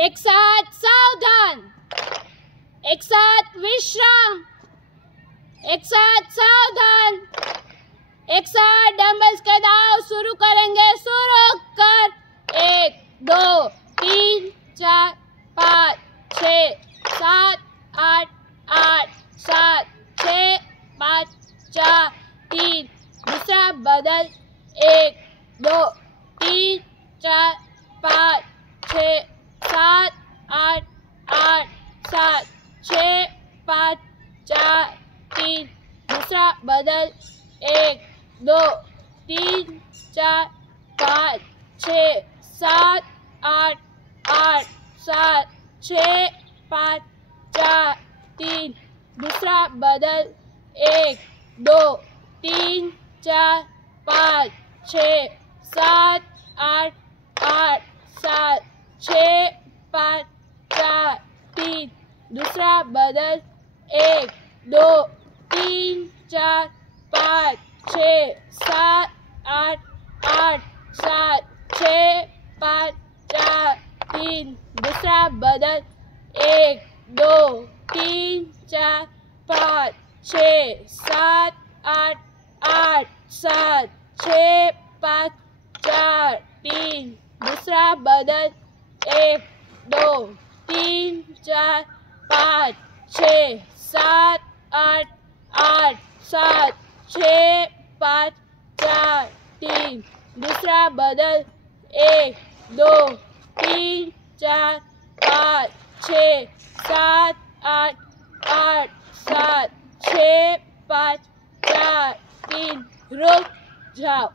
एक साथ सावधान, एक साथ विश्राम, एक साथ सावधान, एक साथ डंबल्स के दाव शुरू करेंगे। शुरू कर 1 2 3 4 5 6 7 8 8 7 6 5 4 3। दूसरा बदल 1 2 3 4 5 6 7 8 8 7 6 5 4 3। दूसरा बदल 1 2 3 4 5 6 7 8 8 7 6 5 4 3। दूसरा बदल 1 2 3 4 5 6 7 8 8 7 6 5 4 3। दूसरा बदल 1 2 3 4 5 6 7 8 8 7 6 5 4 3। दूसरा बदल 1 2 3 4 5 6 7 8 8 7 6 5 4 3। दूसरा बदल 1 2 3 4 5 6 7 8 8 7 6 5 4 3। दूसरा बदल 1 2 3 4 5 6 7 8 8 7 6 5 4 3। रुक जाओ।